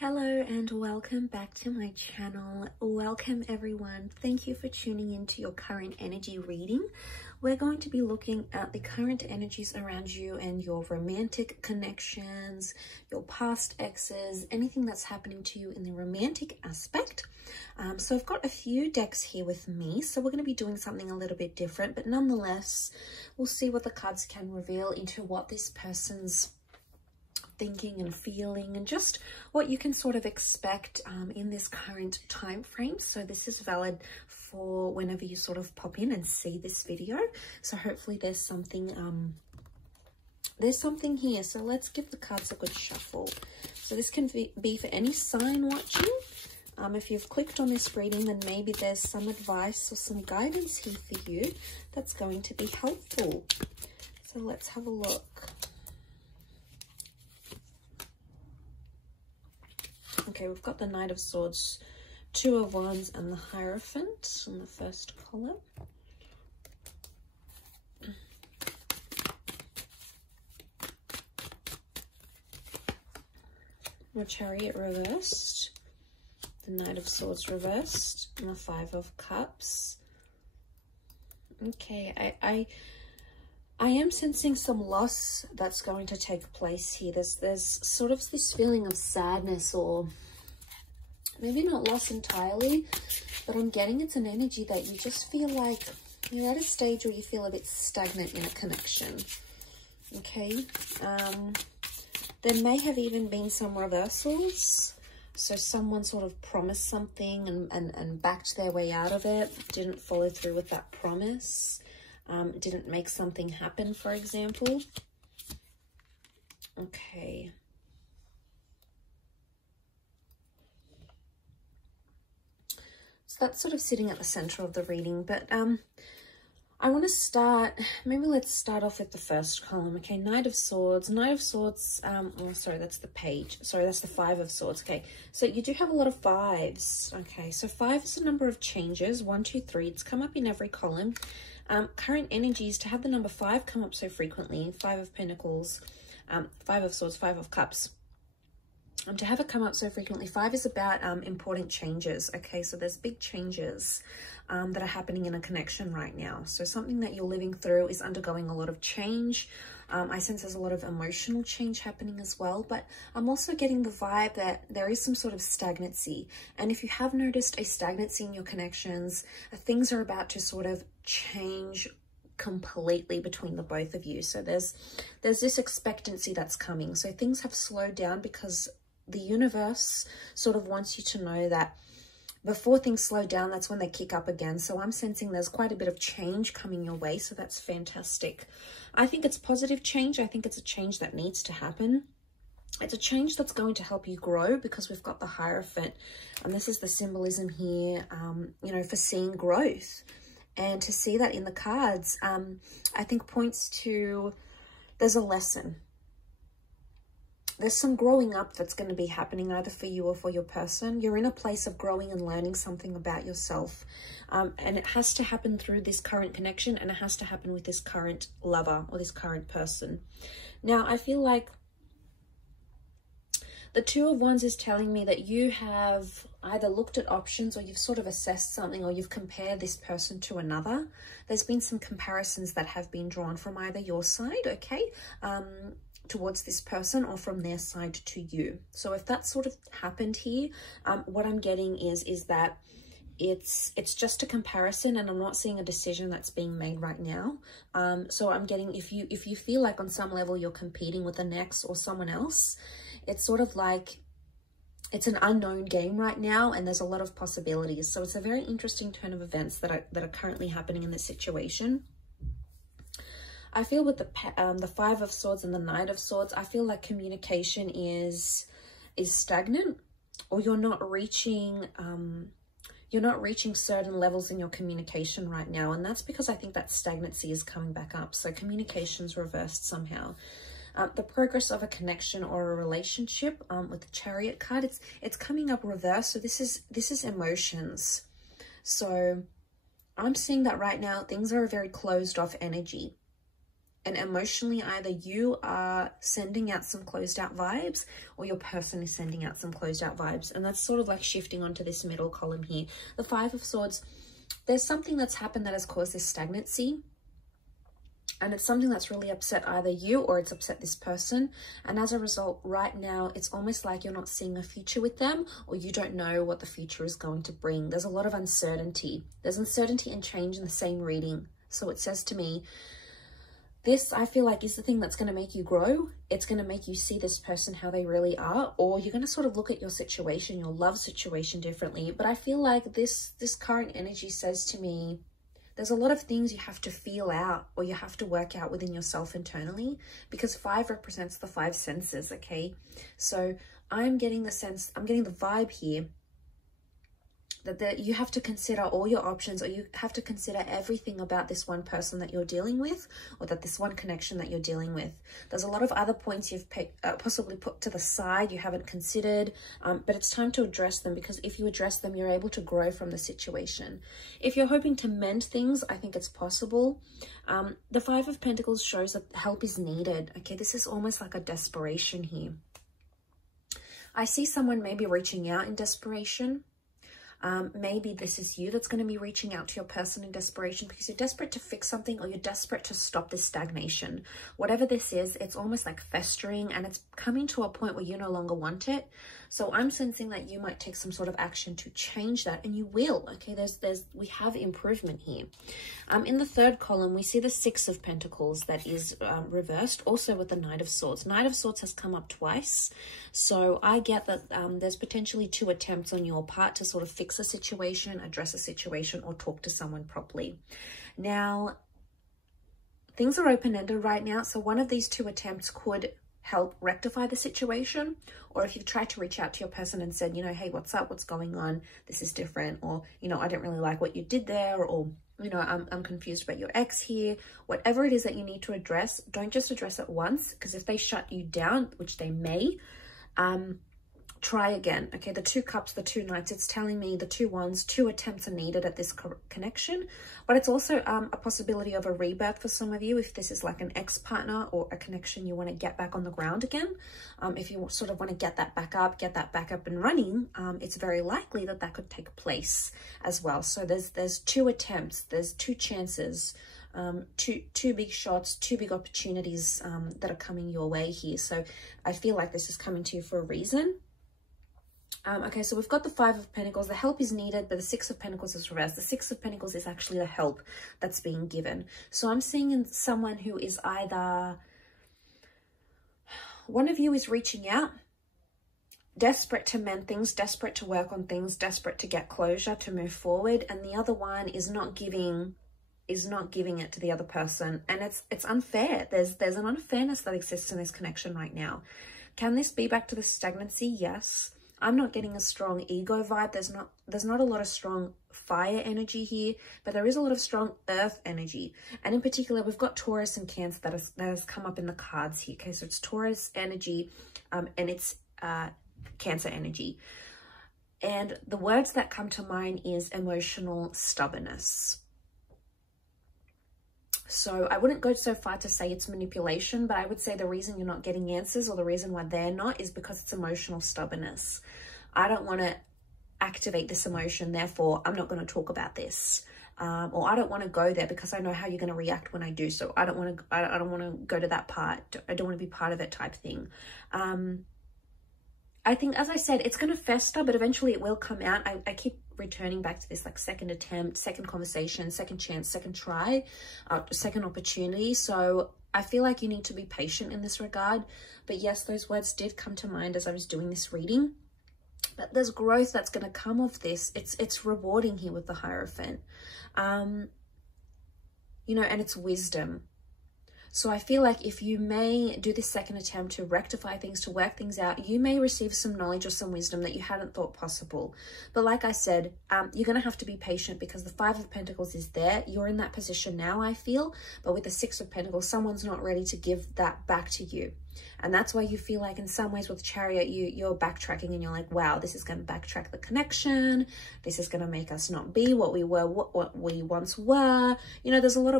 Hello and welcome back to my channel. Welcome everyone. Thank you for tuning into your current energy reading. We're going to be looking at the current energies around you and your romantic connections, your past exes, anything that's happening to you in the romantic aspect. So I've got a few decks here with me, so we're going to be doing something a little bit different, but nonetheless, we'll see what the cards can reveal into what this person's thinking and feeling and just what you can sort of expect in this current time frame. So this is valid for whenever you sort of pop in and see this video. So hopefully there's something here. So let's give the cards a good shuffle. So this can be for any sign watching. If you've clicked on this reading, then maybe there's some advice or some guidance here for you that's going to be helpful. So let's have a look. Okay, we've got the Knight of Swords, Two of Wands, and the Hierophant in the first column. The Chariot reversed, the Knight of Swords reversed, and the Five of Cups. Okay, I am sensing some loss that's going to take place here. There's sort of this feeling of sadness, or maybe not loss entirely, but I'm getting it's an energy that you just feel like you're at a stage where you feel a bit stagnant in a connection. Okay, there may have even been some reversals. So someone sort of promised something and backed their way out of it, didn't follow through with that promise. Didn't make something happen, for example. Okay. So that's sort of sitting at the center of the reading, but I want to start, maybe let's start off with the first column. Okay, Knight of Swords. Knight of Swords, oh, sorry, that's the page. Sorry, that's the Five of Swords. Okay, so you do have a lot of fives. Okay, so 5 is a number of changes. 1, 2, 3. It's come up in every column. Current energies, to have the number 5 come up so frequently, 5 of Pentacles, 5 of Swords, 5 of Cups. To have it come up so frequently, 5 is about important changes. Okay, so there's big changes that are happening in a connection right now. So something that you're living through is undergoing a lot of change. I sense there's a lot of emotional change happening as well, but I'm also getting the vibe that there is some sort of stagnancy. And if you have noticed a stagnancy in your connections, things are about to sort of change completely between the both of you. So there's this expectancy that's coming. So things have slowed down because the universe sort of wants you to know that before things slow down, that's when they kick up again. So I'm sensing there's quite a bit of change coming your way. So that's fantastic. I think it's positive change. I think it's a change that needs to happen. It's a change that's going to help you grow because we've got the Hierophant. And this is the symbolism here, you know, for seeing growth. And to see that in the cards, I think points to there's a lesson. There's some growing up that's going to be happening either for you or for your person. You're in a place of growing and learning something about yourself. And it has to happen through this current connection, and it has to happen with this current lover or this current person. Now, I feel like the Two of Wands is telling me that you have either looked at options, or you've sort of assessed something, or you've compared this person to another. There's been some comparisons that have been drawn from either your side, okay, towards this person, or from their side to you. So if that sort of happened here, what I'm getting is that it's just a comparison, and I'm not seeing a decision that's being made right now. So I'm getting, if you feel like on some level you're competing with the next or someone else, it's sort of like it's an unknown game right now, and there's a lot of possibilities. So it's a very interesting turn of events that are currently happening in this situation. I feel with the Five of Swords and the Knight of Swords, I feel like communication is stagnant, or you're not reaching certain levels in your communication right now. And that's because I think that stagnancy is coming back up. So communication's reversed somehow. The progress of a connection or a relationship with the Chariot card, it's coming up reverse. So this is emotions. So I'm seeing that right now things are a very closed off energy. And emotionally, either you are sending out some closed out vibes or your person is sending out some closed out vibes. And that's sort of like shifting onto this middle column here. The Five of Swords, there's something that's happened that has caused this stagnancy. And it's something that's really upset either you or it's upset this person. And as a result, right now, it's almost like you're not seeing a future with them, or you don't know what the future is going to bring. There's a lot of uncertainty. There's uncertainty and change in the same reading. So it says to me, this, I feel like, is the thing that's going to make you grow. It's going to make you see this person how they really are, or you're going to sort of look at your situation, your love situation differently. But I feel like this current energy says to me, there's a lot of things you have to feel out or you have to work out within yourself internally, because 5 represents the 5 senses, okay? So I'm getting the sense, I'm getting the vibe here that you have to consider all your options, or you have to consider everything about this one person that you're dealing with, or that this one connection that you're dealing with. There's a lot of other points you've possibly put to the side, you haven't considered, but it's time to address them, because if you address them, you're able to grow from the situation. If you're hoping to mend things, I think it's possible. The 5 of Pentacles shows that help is needed. Okay, this is almost like a desperation here. I see someone maybe reaching out in desperation. Maybe this is you that's going to be reaching out to your person in desperation, because you're desperate to fix something, or you're desperate to stop this stagnation. Whatever this is, it's almost like festering, and it's coming to a point where you no longer want it. So I'm sensing that you might take some sort of action to change that, and you will. Okay, we have improvement here. In the third column, we see the 6 of Pentacles that is reversed, also with the Knight of Swords. Knight of Swords has come up twice. So I get that there's potentially 2 attempts on your part to sort of fix a situation, address a situation, or talk to someone properly. Now, things are open-ended right now. So one of these 2 attempts could help rectify the situation, or if you've tried to reach out to your person and said, you know, hey, what's up, what's going on, this is different, or, you know, I didn't really like what you did there, or, you know, I'm confused about your ex here. Whatever it is that you need to address, don't just address it once, because if they shut you down, which they may, try again. Okay, the 2 cups, the 2 knights, it's telling me the 2 wands, 2 attempts are needed at this connection. But it's also a possibility of a rebirth for some of you, if this is like an ex-partner or a connection you want to get back on the ground again. If you sort of want to get that back up and running, it's very likely that that could take place as well. So there's 2 attempts, there's 2 chances, two big shots, 2 big opportunities that are coming your way here. So I feel like this is coming to you for a reason. Okay, so we've got the 5 of Pentacles. The help is needed, but the 6 of Pentacles is reversed. The 6 of Pentacles is actually the help that's being given. So I'm seeing in someone who is either, one of you is reaching out, desperate to mend things, desperate to work on things, desperate to get closure, to move forward, and the other one is not giving it to the other person, and it's unfair. There's an unfairness that exists in this connection right now. Can this be back to the stagnancy? Yes. I'm not getting a strong ego vibe. There's not a lot of strong fire energy here, but there is a lot of strong earth energy. And in particular, we've got Taurus and Cancer that has come up in the cards here. Okay, so it's Taurus energy, and it's Cancer energy. And the words that come to mind is emotional stubbornness. So I wouldn't go so far to say it's manipulation, but I would say the reason you're not getting answers, or the reason why they're not, is because it's emotional stubbornness. I don't want to activate this emotion, therefore I'm not going to talk about this. Or I don't want to go there because I know how you're going to react when I do so. I don't want to go to that part. I don't want to be part of it type thing. I think, as I said, it's going to fester, but eventually it will come out. I keep returning back to this, like, second attempt, second conversation, second chance, second try, second opportunity. So I feel like you need to be patient in this regard. But yes, those words did come to mind as I was doing this reading. But there's growth that's going to come of this. It's rewarding here with the Hierophant. You know, and it's wisdom. So I feel like if you may do this second attempt to rectify things, to work things out, you may receive some knowledge or some wisdom that you hadn't thought possible. But like I said, you're going to have to be patient, because the 5 of Pentacles is there. You're in that position now, I feel. But with the 6 of Pentacles, someone's not ready to give that back to you. And that's why you feel like in some ways with Chariot, you're backtracking and you're like, wow, this is going to backtrack the connection. This is going to make us not be what we were, what we once were. You know, there's a lot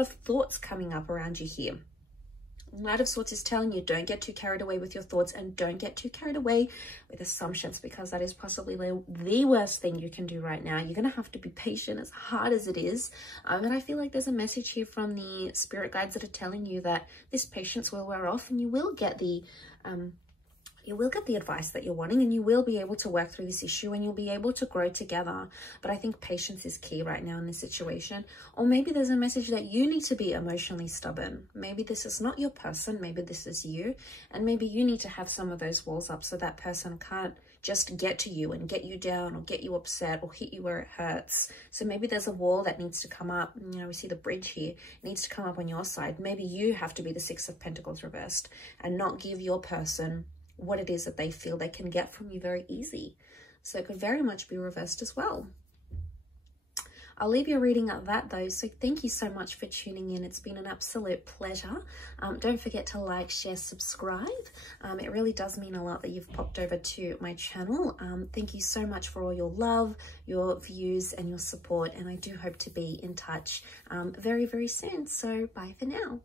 of thoughts coming up around you here. Knight of Swords is telling you, don't get too carried away with your thoughts, and don't get too carried away with assumptions, because that is possibly the worst thing you can do right now. You're going to have to be patient, as hard as it is. And I feel like there's a message here from the spirit guides that are telling you that this patience will wear off, and you will get the advice that you're wanting, and you will be able to work through this issue, and you'll be able to grow together. But I think patience is key right now in this situation. Or maybe there's a message that you need to be emotionally stubborn. Maybe this is not your person, maybe this is you, and maybe you need to have some of those walls up so that person can't just get to you and get you down or get you upset or hit you where it hurts. So maybe there's a wall that needs to come up. You know, we see the bridge here. It needs to come up on your side. Maybe you have to be the Six of Pentacles reversed and not give your person what it is that they feel they can get from you very easy. So it could very much be reversed as well. I'll leave your reading at that though. So thank you so much for tuning in. It's been an absolute pleasure. Don't forget to like, share, subscribe. It really does mean a lot that you've popped over to my channel. Thank you so much for all your love, your views and your support. And I do hope to be in touch very, very soon. So bye for now.